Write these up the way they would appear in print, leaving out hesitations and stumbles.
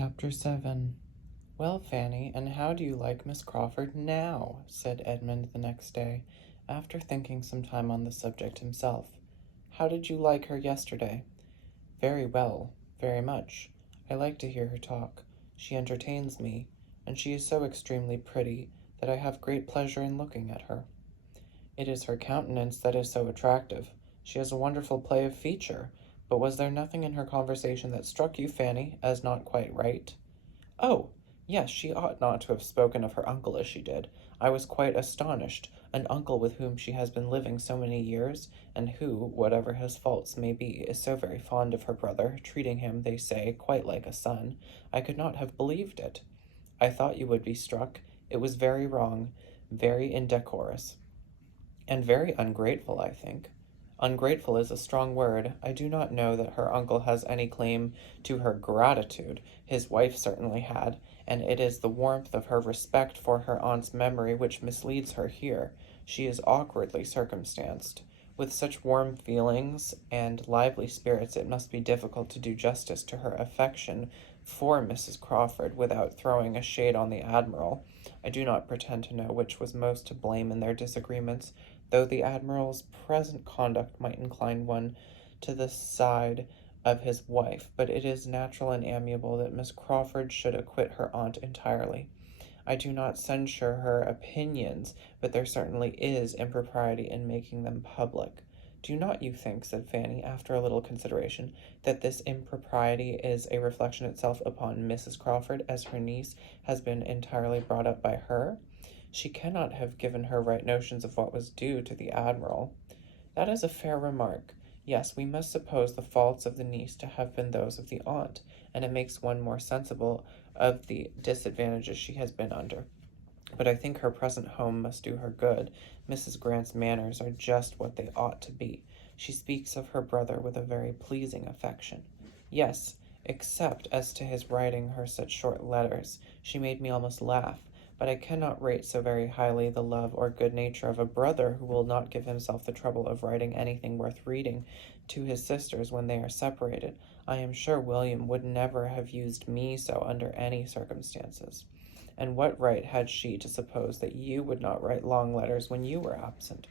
Chapter 7. "Well, Fanny, and how do you like Miss Crawford now?" said Edmund the next day, after thinking some time on the subject himself. "How did you like her yesterday?" "Very well, very much. I like to hear her talk. She entertains me, and she is so extremely pretty that I have great pleasure in looking at her." "It is her countenance that is so attractive. She has a wonderful play of feature. But was there nothing in her conversation that struck you, Fanny, as not quite right?" "Oh, yes, she ought not to have spoken of her uncle as she did. I was quite astonished. An uncle with whom she has been living so many years, and who, whatever his faults may be, is so very fond of her brother, treating him, they say, quite like a son. I could not have believed it. I thought you would be struck. It was very wrong, very indecorous, and very ungrateful, I think." "Ungrateful is a strong word. I do not know that her uncle has any claim to her gratitude. His wife certainly had, and it is the warmth of her respect for her aunt's memory which misleads her here. She is awkwardly circumstanced. With such warm feelings and lively spirits, it must be difficult to do justice to her affection for Mrs. Crawford without throwing a shade on the Admiral. I do not pretend to know which was most to blame in their disagreements, though the Admiral's present conduct might incline one to the side of his wife, but it is natural and amiable that Miss Crawford should acquit her aunt entirely. I do not censure her opinions, but there certainly is impropriety in making them public. Do not you think," said Fanny, after a little consideration, "that this impropriety is a reflection itself upon Mrs. Crawford, as her niece has been entirely brought up by her? She cannot have given her right notions of what was due to the Admiral." "That is a fair remark. Yes, we must suppose the faults of the niece to have been those of the aunt, and it makes one more sensible of the disadvantages she has been under. But I think her present home must do her good. Mrs. Grant's manners are just what they ought to be. She speaks of her brother with a very pleasing affection." "Yes, except as to his writing her such short letters. She made me almost laugh. But I cannot rate so very highly the love or good nature of a brother who will not give himself the trouble of writing anything worth reading to his sisters when they are separated. I am sure William would never have used me so under any circumstances. And what right had she to suppose that you would not write long letters when you were absent?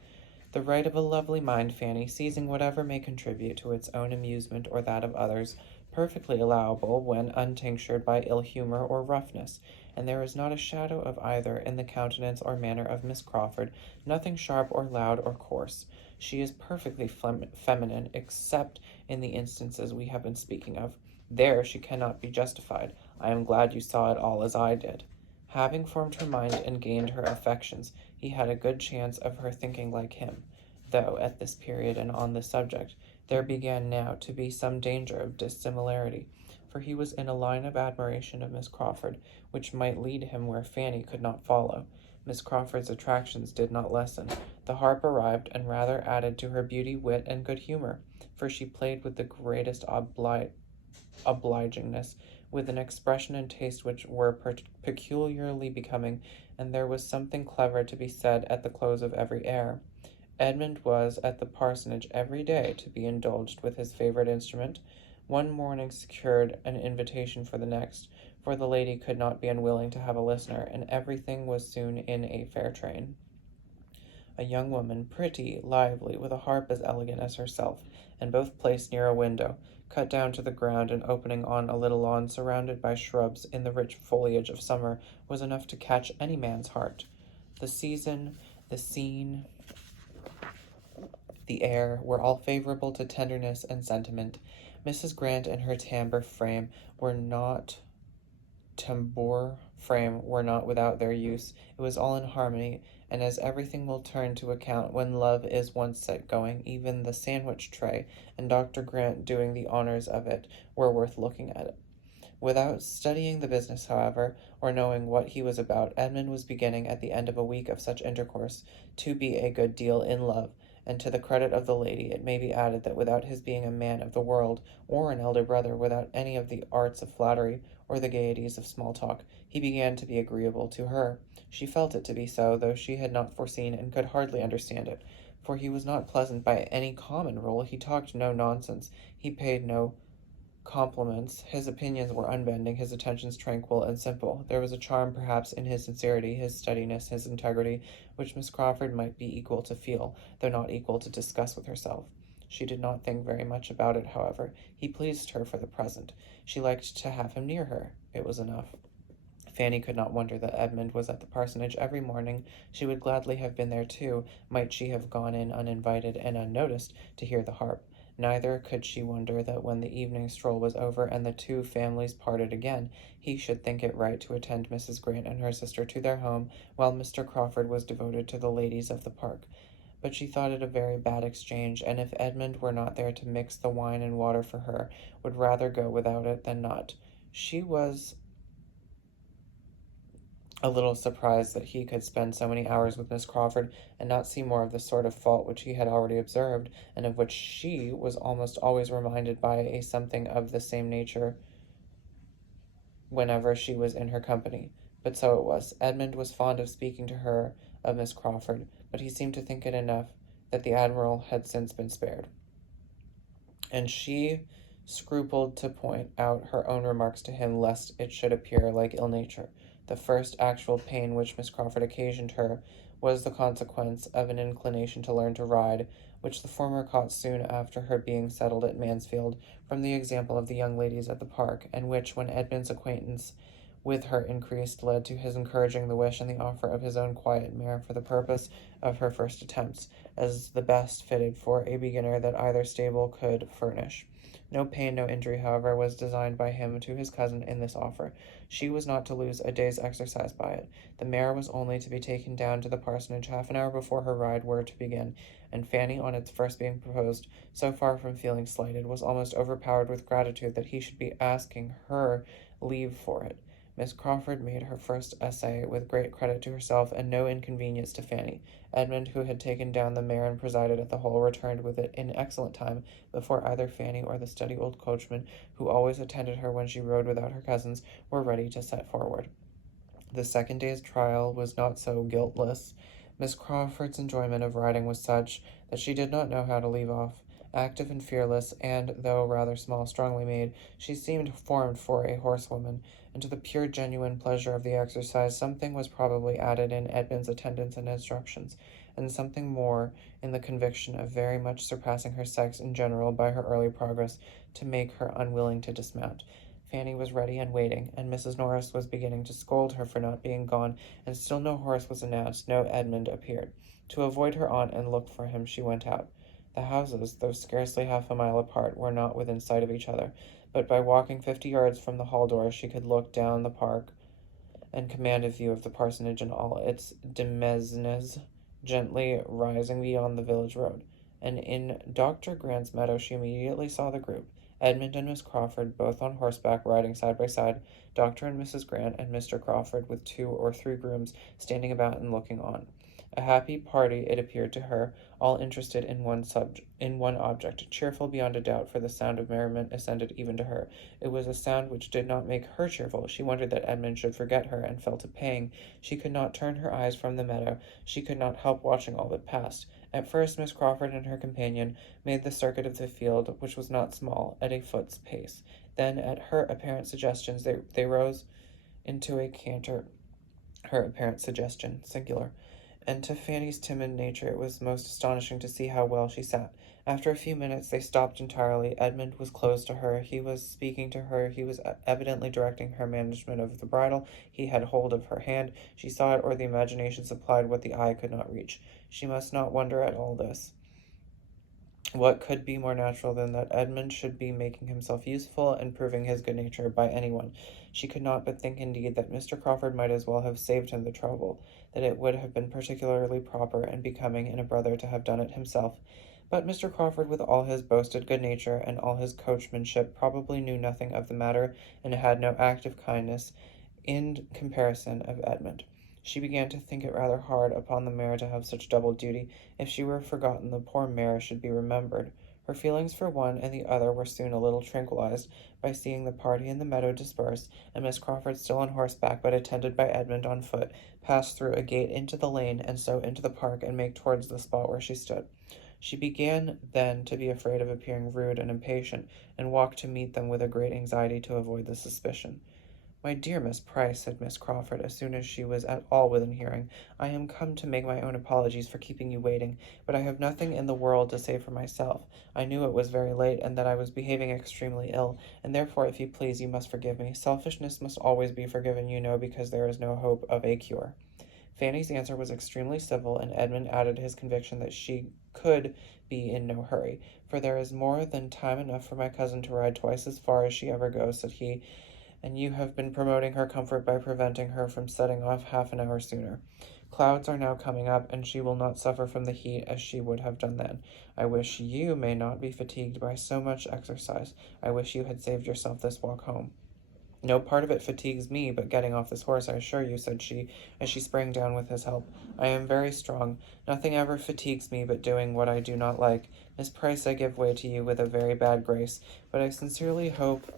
The right of a lovely mind, Fanny, seizing whatever may contribute to its own amusement or that of others, perfectly allowable when untinctured by ill humor or roughness, and there is not a shadow of either in the countenance or manner of Miss Crawford, nothing sharp or loud or coarse. She is perfectly feminine, except in the instances we have been speaking of. There she cannot be justified. I am glad you saw it all as I did." Having formed her mind and gained her affections, he had a good chance of her thinking like him, though at this period and on this subject there began now to be some danger of dissimilarity, for he was in a line of admiration of Miss Crawford, which might lead him where Fanny could not follow. Miss Crawford's attractions did not lessen. The harp arrived, and rather added to her beauty, wit, and good humor, for she played with the greatest obligingness, with an expression and taste which were peculiarly becoming, and there was something clever to be said at the close of every air. Edmund was at the parsonage every day to be indulged with his favourite instrument. One morning secured an invitation for the next, for the lady could not be unwilling to have a listener, and everything was soon in a fair train. A young woman, pretty, lively, with a harp as elegant as herself, and both placed near a window, cut down to the ground and opening on a little lawn surrounded by shrubs in the rich foliage of summer, was enough to catch any man's heart. The season, the scene, the air, were all favorable to tenderness and sentiment. Mrs. Grant and her tambour frame were not without their use. It was all in harmony, and as everything will turn to account when love is once set going, even the sandwich tray, and Dr. Grant doing the honours of it, were worth looking at. Without studying the business, however, or knowing what he was about, Edmund was beginning, at the end of a week of such intercourse, to be a good deal in love, and to the credit of the lady it may be added that without his being a man of the world, or an elder brother, without any of the arts of flattery, or the gaieties of small talk, he began to be agreeable to her. She felt it to be so, though she had not foreseen and could hardly understand it, for he was not pleasant by any common rule. He talked no nonsense. He paid no compliments. His opinions were unbending, his attentions tranquil and simple. There was a charm, perhaps, in his sincerity, his steadiness, his integrity, which Miss Crawford might be equal to feel, though not equal to discuss with herself. She did not think very much about it, however. He pleased her for the present. She liked to have him near her. It was enough. Fanny could not wonder that Edmund was at the parsonage every morning. She would gladly have been there too, might she have gone in uninvited and unnoticed to hear the harp. Neither could she wonder that when the evening stroll was over and the two families parted again, he should think it right to attend Mrs. Grant and her sister to their home, while Mr. Crawford was devoted to the ladies of the park. But she thought it a very bad exchange, and if Edmund were not there to mix the wine and water for her, would rather go without it than not. She was a little surprised that he could spend so many hours with Miss Crawford and not see more of the sort of fault which he had already observed, and of which she was almost always reminded by a something of the same nature whenever she was in her company. But so it was. Edmund was fond of speaking to her of Miss Crawford, but he seemed to think it enough that the Admiral had since been spared, and she scrupled to point out her own remarks to him, lest it should appear like ill nature. The first actual pain which Miss Crawford occasioned her was the consequence of an inclination to learn to ride, which the former caught soon after her being settled at Mansfield, from the example of the young ladies at the park, and which, when Edmund's acquaintance with her increased, led to his encouraging the wish and the offer of his own quiet mare for the purpose of her first attempts, as the best fitted for a beginner that either stable could furnish. No pain, no injury, however, was designed by him to his cousin in this offer. She was not to lose a day's exercise by it. The mare was only to be taken down to the parsonage half an hour before her ride were to begin, and Fanny, on its first being proposed, so far from feeling slighted, was almost overpowered with gratitude that he should be asking her leave for it. Miss Crawford made her first essay with great credit to herself and no inconvenience to Fanny. Edmund, who had taken down the mare and presided at the whole, returned with it in excellent time before either Fanny or the steady old coachman, who always attended her when she rode without her cousins, were ready to set forward. The second day's trial was not so guiltless. Miss Crawford's enjoyment of riding was such that she did not know how to leave off. Active and fearless, and, though rather small, strongly made, she seemed formed for a horsewoman, and to the pure genuine pleasure of the exercise something was probably added in Edmund's attendance and instructions, and something more in the conviction of very much surpassing her sex in general by her early progress, to make her unwilling to dismount. Fanny was ready and waiting, and Mrs. Norris was beginning to scold her for not being gone, and still no horse was announced, no Edmund appeared. To avoid her aunt and look for him, she went out. The houses, though scarcely half a mile apart, were not within sight of each other, but by walking 50 yards from the hall door she could look down the park and command a view of the parsonage and all its demesnes, gently rising beyond the village road. And in Dr. Grant's meadow she immediately saw the group, Edmund and Miss Crawford, both on horseback, riding side by side, Dr. and Mrs. Grant, and Mr. Crawford, with 2 or 3 grooms, standing about and looking on. A happy party it appeared to her, all interested in one object, cheerful beyond a doubt, for the sound of merriment ascended even to her. It was a sound which did not make her cheerful. She wondered that Edmund should forget her, and felt a pang. She could not turn her eyes from the meadow. She could not help watching all that passed. At first Miss Crawford and her companion made the circuit of the field, which was not small, at a foot's pace. Then, at her apparent suggestions, they rose into a canter. Her apparent suggestion, singular. And to Fanny's timid nature it was most astonishing to see how well she sat. After a few minutes they stopped entirely. Edmund was close to her. He was speaking to her. He was evidently directing her management of the bridle. He had hold of her hand. She saw it, or the imagination supplied what the eye could not reach. She must not wonder at all this. What could be more natural than that Edmund should be making himself useful and proving his good nature by anyone? She could not but think indeed that Mr. Crawford might as well have saved him the trouble, that it would have been particularly proper and becoming in a brother to have done it himself. But Mr. Crawford, with all his boasted good nature and all his coachmanship, probably knew nothing of the matter, and had no active kindness in comparison of Edmund. She began to think it rather hard upon the mare to have such double duty. If she were forgotten, the poor mare should be remembered. Her feelings for one and the other were soon a little tranquilized by seeing the party in the meadow disperse, and Miss Crawford, still on horseback, but attended by Edmund on foot, pass through a gate into the lane, and so into the park, and make towards the spot where she stood. She began then to be afraid of appearing rude and impatient, and walked to meet them with a great anxiety to avoid the suspicion. "My dear Miss Price," said Miss Crawford, as soon as she was at all within hearing, "I am come to make my own apologies for keeping you waiting, but I have nothing in the world to say for myself. I knew it was very late, and that I was behaving extremely ill, and therefore, if you please, you must forgive me. Selfishness must always be forgiven, you know, because there is no hope of a cure." Fanny's answer was extremely civil, and Edmund added his conviction that she could be in no hurry, "for there is more than time enough for my cousin to ride twice as far as she ever goes," said he, "and you have been promoting her comfort by preventing her from setting off half an hour sooner. Clouds are now coming up, and she will not suffer from the heat as she would have done then. I wish you may not be fatigued by so much exercise. I wish you had saved yourself this walk home." "No part of it fatigues me but getting off this horse, I assure you," said she, as she sprang down with his help. "I am very strong. Nothing ever fatigues me but doing what I do not like. Miss Price, I give way to you with a very bad grace, but I sincerely hope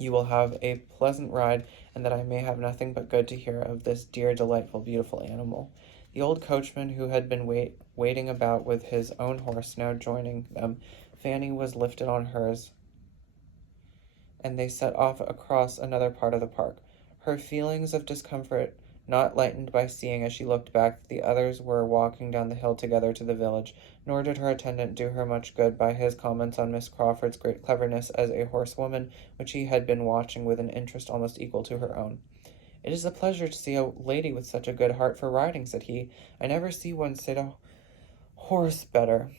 you will have a pleasant ride, and that I may have nothing but good to hear of this dear, delightful, beautiful animal." The old coachman, who had been waiting about with his own horse, now joining them, Fanny was lifted on hers, and they set off across another part of the park. Her feelings of discomfort not lightened by seeing, as she looked back, that the others were walking down the hill together to the village, nor did her attendant do her much good by his comments on Miss Crawford's great cleverness as a horsewoman, which he had been watching with an interest almost equal to her own. "It is a pleasure to see a lady with such a good heart for riding," said he. "I never see one sit a horse better.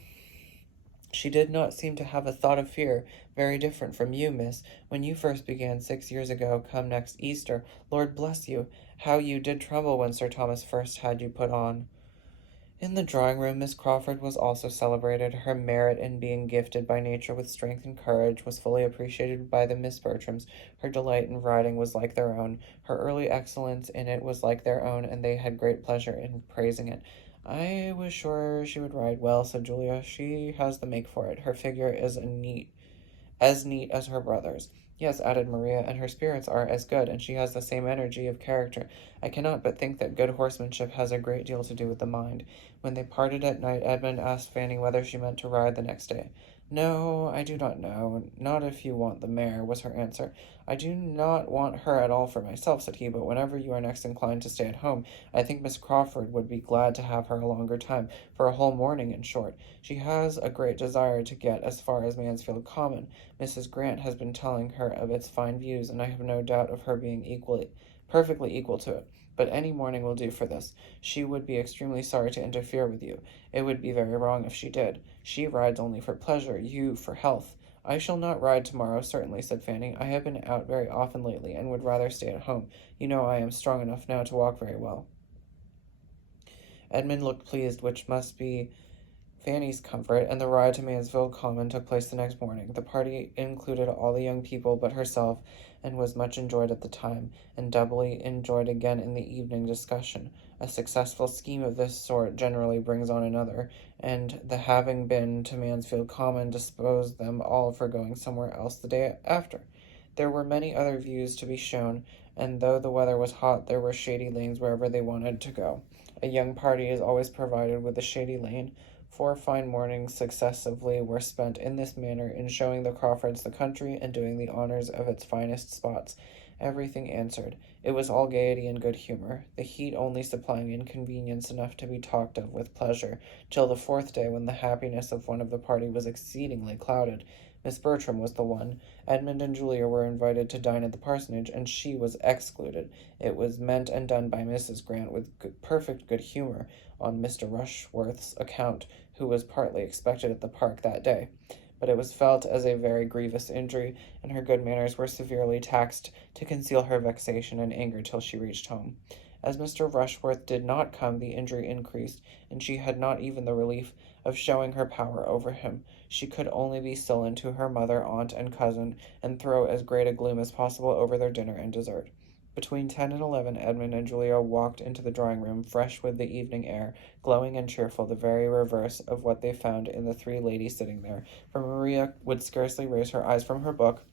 She did not seem to have a thought of fear, very different from you, miss, when you first began 6 years ago, come next Easter. Lord bless you, how you did tremble when Sir Thomas first had you put on." In the drawing-room, Miss Crawford was also celebrated. Her merit in being gifted by nature with strength and courage was fully appreciated by the Miss Bertrams. Her delight in riding was like their own. Her early excellence in it was like their own, and they had great pleasure in praising it. "I was sure she would ride well," said Julia. "She has the make for it. Her figure is as neat as her brother's." "Yes," added Maria, "and her spirits are as good, and she has the same energy of character. I cannot but think that good horsemanship has a great deal to do with the mind." When they parted at night, Edmund asked Fanny whether she meant to ride the next day. "No, I do not know. Not if you want the mare," was her answer. "I do not want her at all for myself," said he, "but whenever you are next inclined to stay at home, I think Miss Crawford would be glad to have her a longer time, for a whole morning in short. She has a great desire to get as far as Mansfield Common. Mrs. Grant has been telling her of its fine views, and I have no doubt of her being perfectly equal to it. But any morning will do for this. She would be extremely sorry to interfere with you. It would be very wrong if she did. She rides only for pleasure, you for health." "I shall not ride tomorrow, certainly," said Fanny. "I have been out very often lately, and would rather stay at home. You know I am strong enough now to walk very well." Edmund looked pleased, which must be Fanny's comfort, and the ride to Mansfield Common took place the next morning. The party included all the young people but herself, and was much enjoyed at the time, and doubly enjoyed again in the evening discussion. A successful scheme of this sort generally brings on another, and the having been to Mansfield Common disposed them all for going somewhere else the day after. There were many other views to be shown, and though the weather was hot, there were shady lanes wherever they wanted to go. A young party is always provided with a shady lane. 4 fine mornings successively were spent in this manner, in showing the Crawfords the country, and doing the honours of its finest spots. Everything answered. It was all gaiety and good humour, the heat only supplying inconvenience enough to be talked of with pleasure, till the 4th day, when the happiness of one of the party was exceedingly clouded. Miss Bertram was the one. Edmund and Julia were invited to dine at the parsonage, and she was excluded. It was meant and done by Mrs. Grant with perfect good humour, on Mr. Rushworth's account, who was partly expected at the park that day. But it was felt as a very grievous injury, and her good manners were severely taxed to conceal her vexation and anger till she reached home. As Mr. Rushworth did not come, the injury increased, and she had not even the relief of showing her power over him. She could only be sullen to her mother, aunt, and cousin, and throw as great a gloom as possible over their dinner and dessert. Between 10 and 11, Edmund and Julia walked into the drawing-room, fresh with the evening air, glowing and cheerful, the very reverse of what they found in the 3 ladies sitting there, for Maria would scarcely raise her eyes from her book,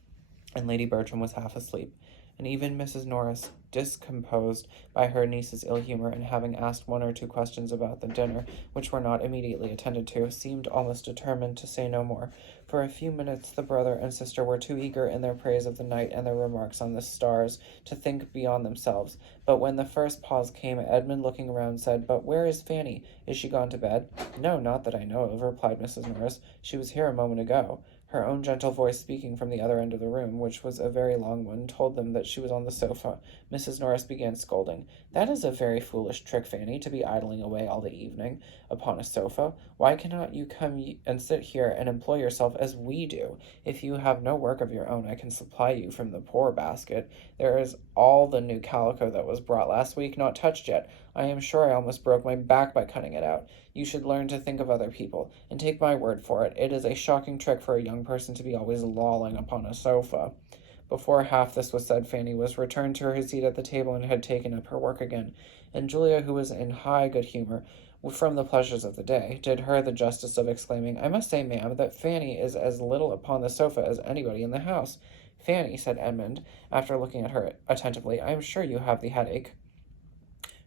and Lady Bertram was half asleep, and even Mrs. Norris, discomposed by her niece's ill humour and having asked one or two questions about the dinner, which were not immediately attended to, seemed almost determined to say no more. For a few minutes the brother and sister were too eager in their praise of the night and their remarks on the stars to think beyond themselves. But when the first pause came, Edmund, looking around, said, "But where is Fanny? Is she gone to bed?" "No, not that I know of," replied Mrs. Norris. "She was here a moment ago." Her own gentle voice, speaking from the other end of the room, which was a very long one, told them that she was on the sofa. Mrs. Norris began scolding. "That is a very foolish trick, Fanny, to be idling away all the evening upon a sofa. Why cannot you come and sit here and employ yourself as we do? If you have no work of your own, I can supply you from the poor basket. There is all the new calico that was brought last week, not touched yet. I am sure I almost broke my back by cutting it out. You should learn to think of other people, and take my word for it, it is a shocking trick for a young person to be always lolling upon a sofa." Before half this was said, Fanny was returned to her seat at the table and had taken up her work again, and Julia, who was in high good humour from the pleasures of the day, did her the justice of exclaiming, "I must say, ma'am, that Fanny is as little upon the sofa as anybody in the house." "Fanny," said Edmund, after looking at her attentively, "I am sure you have the headache."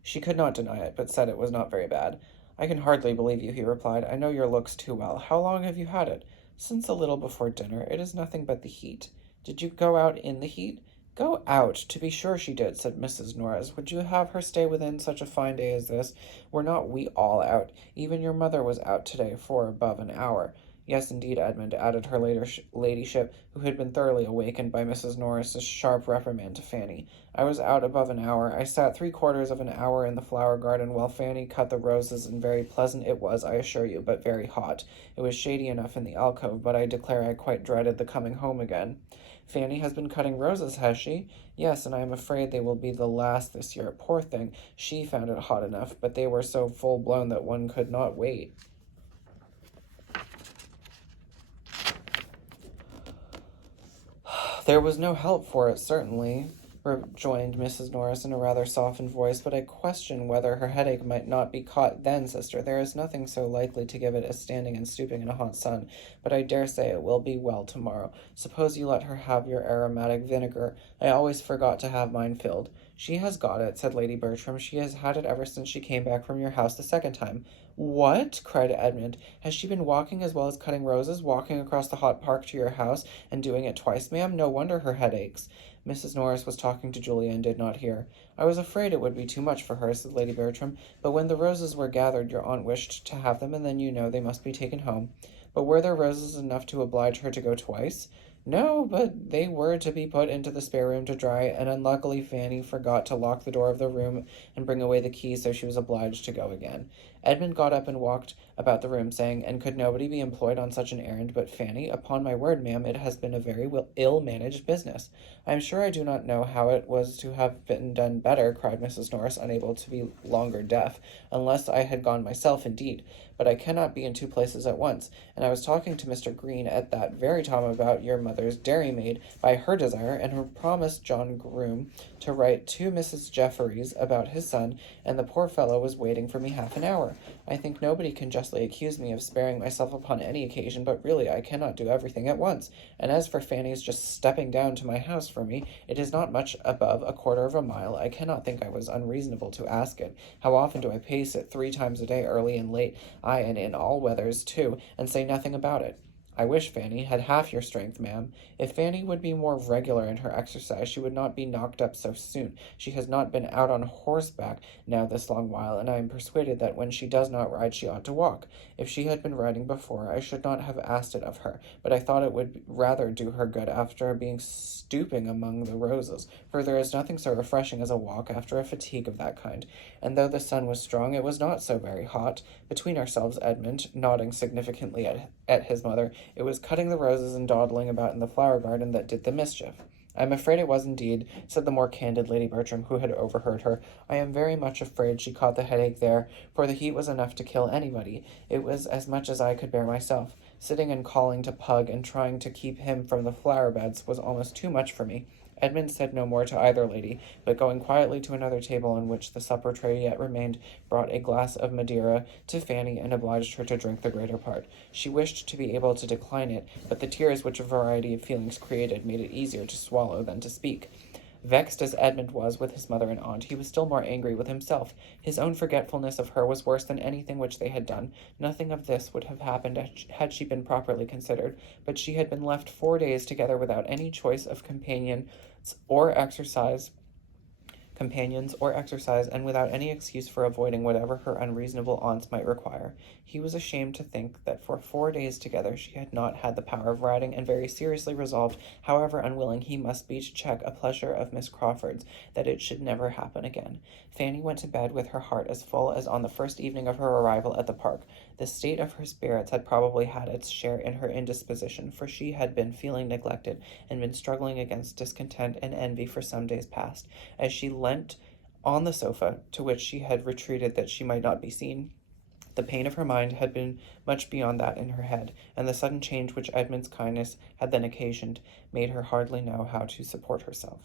She could not deny it, but said it was not very bad. "I can hardly believe you," he replied. "I know your looks too well. How long have you had it?" "Since a little before dinner. It is nothing but the heat." "Did you go out in the heat?" "Go out! To be sure she did," said Mrs. Norris. "Would you have her stay within such a fine day as this? Were not we all out? Even your mother was out to-day for above an hour." "Yes, indeed, Edmund," added her ladyship, who had been thoroughly awakened by Mrs. Norris's sharp reprimand to Fanny. "I was out above an hour. I sat 3/4 of an hour in the flower garden while Fanny cut the roses, and very pleasant it was, I assure you, but very hot. It was shady enough in the alcove, but I declare I quite dreaded the coming home again." "Fanny has been cutting roses, has she?" "Yes, and I am afraid they will be the last this year. Poor thing, she found it hot enough, but they were so full blown that one could not wait." "There was no help for it, certainly," rejoined Mrs. Norris in a rather softened voice, "but I question whether her headache might not be caught then, sister. There is nothing so likely to give it as standing and stooping in a hot sun, but I dare say it will be well tomorrow. Suppose you let her have your aromatic vinegar. I always forgot to have mine filled." "She has got it," said Lady Bertram. "She has had it ever since she came back from your house the second time." "What?" cried Edmund. "Has she been walking as well as cutting roses, walking across the hot park to your house, and doing it twice, ma'am? No wonder her head aches." Mrs. Norris was talking to Julia and did not hear. "I was afraid it would be too much for her," said Lady Bertram, "but when the roses were gathered your aunt wished to have them, and then you know they must be taken home." "But were there roses enough to oblige her to go twice?" "No, but they were to be put into the spare room to dry, and unluckily Fanny forgot to lock the door of the room and bring away the key, so she was obliged to go again." Edmund got up and walked about the room, saying, "And could nobody be employed on such an errand but Fanny? Upon my word, ma'am, it has been a very ill-managed business." "I am sure I do not know how it was to have been done better," cried Mrs. Norris, unable to be longer deaf, "unless I had gone myself, indeed. But I cannot be in two places at once, and I was talking to Mr. Green at that very time about your mother's dairymaid, by her desire, and her promised John Groom to write to Mrs. Jefferies about his son, and the poor fellow was waiting for me half an hour. I think nobody can justly accuse me of sparing myself upon any occasion, but really I cannot do everything at once. And as for Fanny's just stepping down to my house for me, it is not much above 1/4 of a mile. I cannot think I was unreasonable to ask it. How often do I pace it 3 times a day, early and late, ay, and in all weathers too, and say nothing about it? I wish Fanny had half your strength, ma'am. If Fanny would be more regular in her exercise, she would not be knocked up so soon. She has not been out on horseback now this long while, and I am persuaded that when she does not ride she ought to walk. If she had been riding before, I should not have asked it of her, but I thought it would rather do her good after being stooping among the roses, for there is nothing so refreshing as a walk after a fatigue of that kind. And though the sun was strong, it was not so very hot. Between ourselves, Edmund, nodding significantly at his mother, it was cutting the roses and dawdling about in the flower garden that did the mischief." "I am afraid it was indeed," said the more candid Lady Bertram, who had overheard her. "I am very much afraid she caught the headache there, for the heat was enough to kill anybody. It was as much as I could bear myself. Sitting and calling to Pug and trying to keep him from the flower beds was almost too much for me. Edmund said no more to either lady, but going quietly to another table on which the supper tray yet remained, brought a glass of Madeira to Fanny and obliged her to drink the greater part. She wished to be able to decline it, but the tears which a variety of feelings created made it easier to swallow than to speak. Vexed as Edmund was with his mother and aunt, he was still more angry with himself. His own forgetfulness of her was worse than anything which they had done. Nothing of this would have happened had she been properly considered, but she had been left 4 days together without any choice of or exercise companions or exercise, and without any excuse for avoiding whatever her unreasonable aunts might require. He was ashamed to think that for 4 days together she had not had the power of riding, and very seriously resolved, however unwilling he must be to check a pleasure of Miss Crawford's, that it should never happen again. Fanny went to bed with her heart as full as on the first evening of her arrival at the park. The state of her spirits had probably had its share in her indisposition, for she had been feeling neglected, and been struggling against discontent and envy for some days past. As she leant on the sofa, to which she had retreated that she might not be seen, the pain of her mind had been much beyond that in her head, and the sudden change which Edmund's kindness had then occasioned made her hardly know how to support herself.